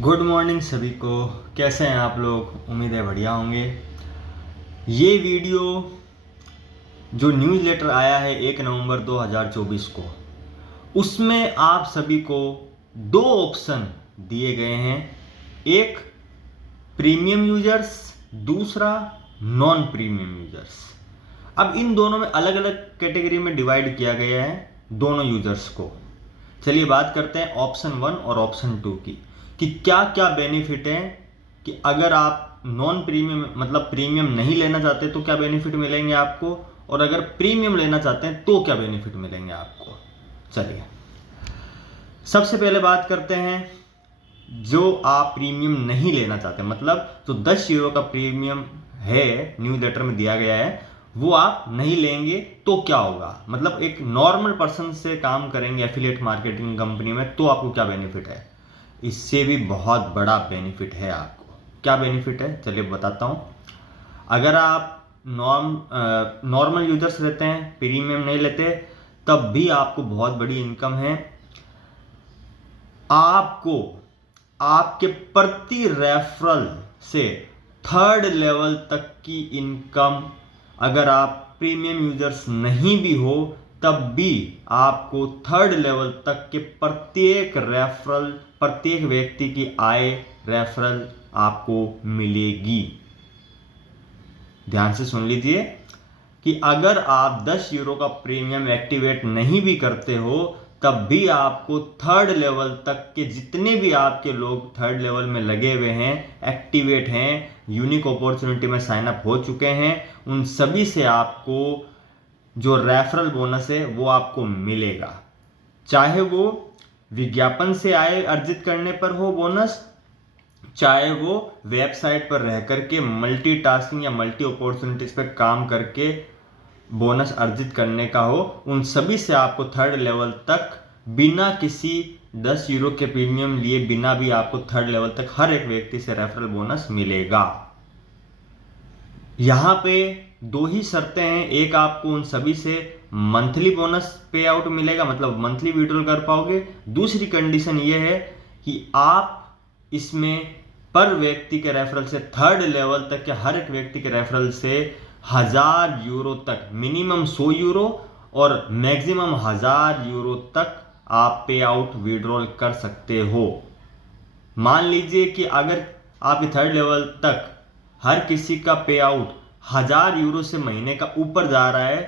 Good morning सभी को। कैसे हैं आप लोग? उम्मीद है बढ़िया होंगे। ये वीडियो जो न्यूज़लेटर आया है 1 नवंबर 2024 को, उसमें आप सभी को दो ऑप्शन दिए गए हैं। एक प्रीमियम यूजर्स, दूसरा नॉन प्रीमियम यूजर्स। अब इन दोनों में अलग अलग कैटेगरी में डिवाइड किया गया है दोनों यूजर्स को। चलिए बात करते हैं ऑप्शन 1 और ऑप्शन 2 की, कि क्या क्या बेनिफिट है। कि अगर आप नॉन प्रीमियम मतलब प्रीमियम नहीं लेना चाहते तो क्या बेनिफिट मिलेंगे आपको, और अगर प्रीमियम लेना चाहते हैं तो क्या बेनिफिट मिलेंगे आपको। चलिए सबसे पहले बात करते हैं जो आप प्रीमियम नहीं लेना चाहते, मतलब जो 10 यूरो का प्रीमियम है न्यूज़ लेटर में दिया गया है वो आप नहीं लेंगे तो क्या होगा। मतलब एक नॉर्मल पर्सन से काम करेंगे एफिलिएट मार्केटिंग कंपनी में तो आपको क्या बेनिफिट है। इससे भी बहुत बड़ा बेनिफिट है आपको। क्या बेनिफिट है चलिए बताता हूँ। अगर आप नॉर्मल यूजर्स रहते हैं, प्रीमियम नहीं लेते, तब भी आपको बहुत बड़ी इनकम है। आपको आपके प्रति रेफरल से 3rd लेवल तक की इनकम, अगर आप प्रीमियम यूजर्स नहीं भी हो तब भी आपको 3rd लेवल तक के प्रत्येक रेफरल, प्रत्येक व्यक्ति की आय रेफरल आपको मिलेगी। ध्यान से सुन लीजिए कि अगर आप 10 यूरो का प्रीमियम एक्टिवेट नहीं भी करते हो तब भी आपको 3rd लेवल तक के जितने भी आपके लोग 3rd लेवल में लगे हुए हैं, एक्टिवेट हैं, यूनिक अपॉर्चुनिटी में साइन अप हो चुके हैं, उन सभी से आपको जो रेफरल बोनस है वो आपको मिलेगा। चाहे वो विज्ञापन से आय अर्जित करने पर हो बोनस, चाहे वो वेबसाइट पर रह करके मल्टीटास्किंग या मल्टी अपॉर्चुनिटीज पर काम करके बोनस अर्जित करने का हो, उन सभी से आपको 3rd लेवल तक बिना किसी 10 यूरो के प्रीमियम लिए बिना भी आपको 3rd लेवल तक हर एक व्यक्ति से रेफरल बोनस मिलेगा। यहां पे दो ही शर्तें हैं। एक, आपको उन सभी से मंथली बोनस पे आउट मिलेगा, मतलब मंथली विड्रॉल कर पाओगे। दूसरी कंडीशन ये है कि आप इसमें पर व्यक्ति के रेफरल से 3rd लेवल तक के हर एक व्यक्ति के रेफरल से 1000 यूरो तक, मिनिमम 100 यूरो और मैक्सिमम 1000 यूरो तक आप पे आउट विड्रॉल कर सकते हो। मान लीजिए कि अगर आपके 3rd लेवल तक हर किसी का पे आउट 1000 यूरो से महीने का ऊपर जा रहा है,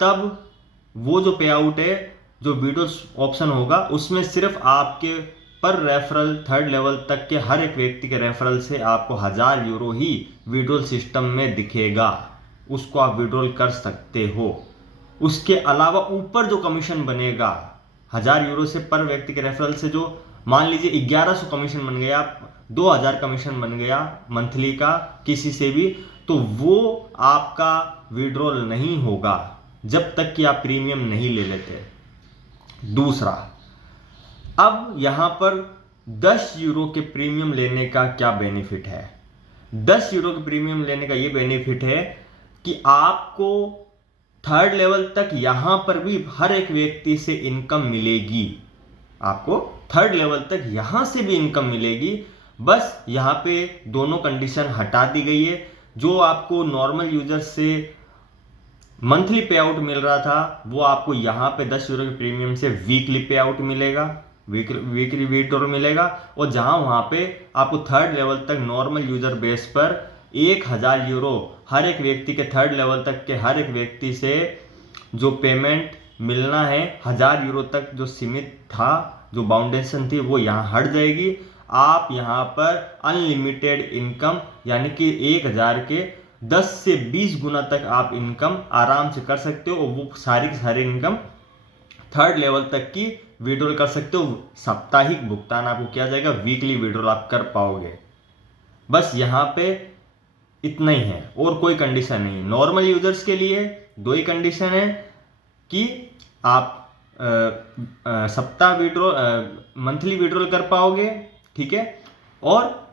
तब वो जो पे आउट है, जो विड्रॉल ऑप्शन होगा, उसमें सिर्फ आपके पर रेफरल 3rd लेवल तक के हर एक व्यक्ति के रेफरल से आपको 1000 यूरो ही विड्रॉल सिस्टम में दिखेगा। उसको आप विड्रॉल कर सकते हो। उसके अलावा ऊपर जो कमीशन बनेगा 1000 यूरो से पर व्यक्ति के रेफरल से, जो मान लीजिए 1100 कमीशन बन गया, 2000 कमीशन बन गया मंथली का किसी से भी, तो वो आपका विड्रॉल नहीं होगा जब तक कि आप प्रीमियम नहीं ले लेते। दूसरा, अब यहां पर 10 यूरो के प्रीमियम लेने का क्या बेनिफिट है। 10 यूरो के प्रीमियम लेने का यह बेनिफिट है कि आपको 3rd लेवल तक यहां पर भी हर एक व्यक्ति से इनकम मिलेगी। आपको 3rd लेवल तक यहां से भी इनकम मिलेगी। बस यहां पे दोनों कंडीशन हटा दी गई है। जो आपको नॉर्मल यूजर से मंथली पे आउट मिल रहा था, वो आपको यहां पे 10 यूरो के प्रीमियम से वीकली पे आउट मिलेगा, वीकली विड्रॉल मिलेगा। और जहां वहां पे आपको 3rd लेवल तक नॉर्मल यूजर बेस पर 1000 यूरो हर एक व्यक्ति के 3rd लेवल तक के हर एक व्यक्ति से जो पेमेंट मिलना है, 1000 यूरो तक जो सीमित था, जो बाउंडेशन थी, वो यहाँ हट जाएगी। आप यहाँ पर अनलिमिटेड इनकम, यानी कि 1000 के 10 से 20 गुना तक आप इनकम आराम से कर सकते हो। और वो सारी की सारी इनकम 3rd लेवल तक की विड्रॉल कर सकते हो। साप्ताहिक भुगतान आपको किया जाएगा, वीकली विड्रॉल आप कर पाओगे। बस यहाँ पे इतना ही है और कोई कंडीशन नहीं। नॉर्मल यूजर्स के लिए दो ही कंडीशन है कि आप सप्ताह विड्रॉल, मंथली विड्रॉल कर पाओगे, ठीक है, और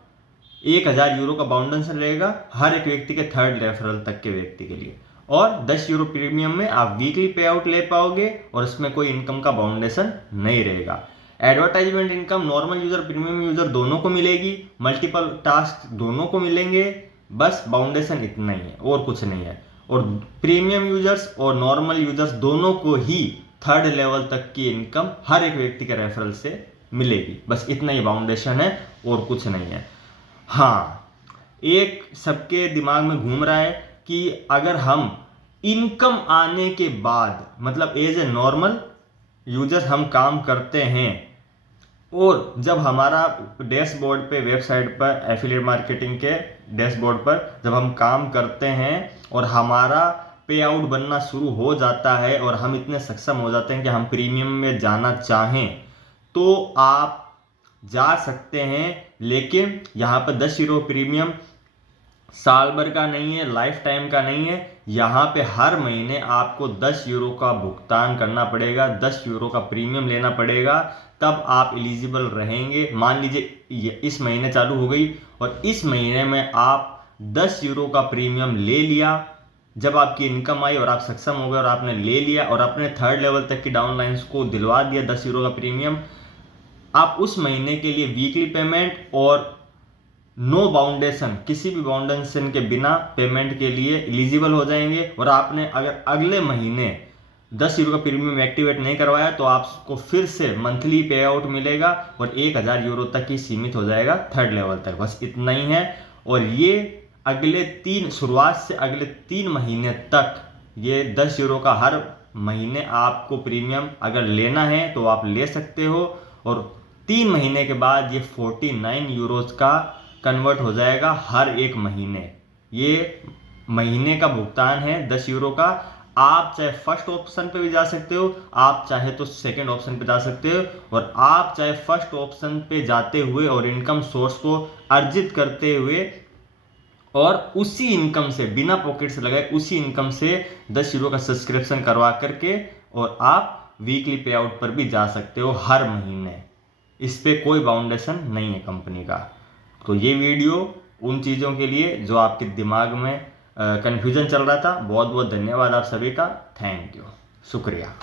1000 यूरो का बाउंडेशन रहेगा हर एक व्यक्ति के 3rd रेफरल तक के व्यक्ति के लिए। और 10 यूरो प्रीमियम में आप वीकली पे आउट ले पाओगे और इसमें कोई इनकम का बाउंडेशन नहीं रहेगा। Advertisement income normal user premium user दोनों को मिलेगी, मल्टीपल टास्क दोनों को मिलेंगे, बस बाउंडेशन इतना ही है और कुछ नहीं है। और प्रीमियम यूजर्स और नॉर्मल यूजर्स दोनों को ही थर्ड लेवल तक की इनकम हर एक व्यक्ति के रेफरल से मिलेगी, बस इतना ही बाउंडेशन है और कुछ नहीं है। हाँ, एक सबके दिमाग में घूम रहा है कि अगर हम इनकम आने के बाद मतलब एज ए नॉर्मल यूजर हम काम करते हैं और जब हमारा डैशबोर्ड पे वेबसाइट पर एफिलिएट मार्केटिंग के डैशबोर्ड पर जब हम काम करते हैं और हमारा पे आउट बनना शुरू हो जाता है और हम इतने सक्षम हो जाते हैं कि हम प्रीमियम में जाना चाहें तो आप जा सकते हैं। लेकिन यहाँ पर 10 यूरो प्रीमियम साल भर का नहीं है, लाइफ टाइम का नहीं है। यहाँ पे हर महीने आपको 10 यूरो का भुगतान करना पड़ेगा, 10 यूरो का प्रीमियम लेना पड़ेगा, तब आप एलिजिबल रहेंगे। मान लीजिए इस महीने चालू हो गई और इस महीने में आप 10 यूरो का प्रीमियम ले लिया, जब आपकी इनकम आई और आप सक्षम हो गए और आपने ले लिया और अपने थर्ड लेवल तक की डाउनलाइंस को दिलवा दिया 10 यूरो का प्रीमियम, आप उस महीने के लिए वीकली पेमेंट और नो बाउंडेशन, किसी भी बाउंडेशन के बिना पेमेंट के लिए एलिजिबल हो जाएंगे। और आपने अगर अगले महीने 10 यूरो का प्रीमियम एक्टिवेट नहीं करवाया तो आपको फिर से मंथली पे आउट मिलेगा और 1000 यूरो तक ही सीमित हो जाएगा थर्ड लेवल तक, बस इतना ही है। और ये शुरुआत से अगले 3 महीने तक ये 10 यूरो का हर महीने आपको प्रीमियम अगर लेना है तो आप ले सकते हो और 3 महीने के बाद ये 49 यूरोज का कन्वर्ट हो जाएगा हर एक महीने। ये महीने का भुगतान है 10 यूरो का। आप चाहे फर्स्ट ऑप्शन पे भी जा सकते हो, आप चाहे तो सेकंड ऑप्शन पे जा सकते हो, और आप चाहे फर्स्ट ऑप्शन पे जाते हुए और इनकम सोर्स को अर्जित करते हुए और उसी इनकम से बिना पॉकेट से लगाए उसी इनकम से 10 यूरो का सब्सक्रिप्शन करवा करके और आप वीकली पे आउट पर भी जा सकते हो हर महीने। इस पे कोई बाउंडेशन नहीं है कंपनी का। तो ये वीडियो उन चीज़ों के लिए जो आपके दिमाग में कन्फ्यूजन चल रहा था। बहुत बहुत धन्यवाद आप सभी का, थैंक यू, शुक्रिया।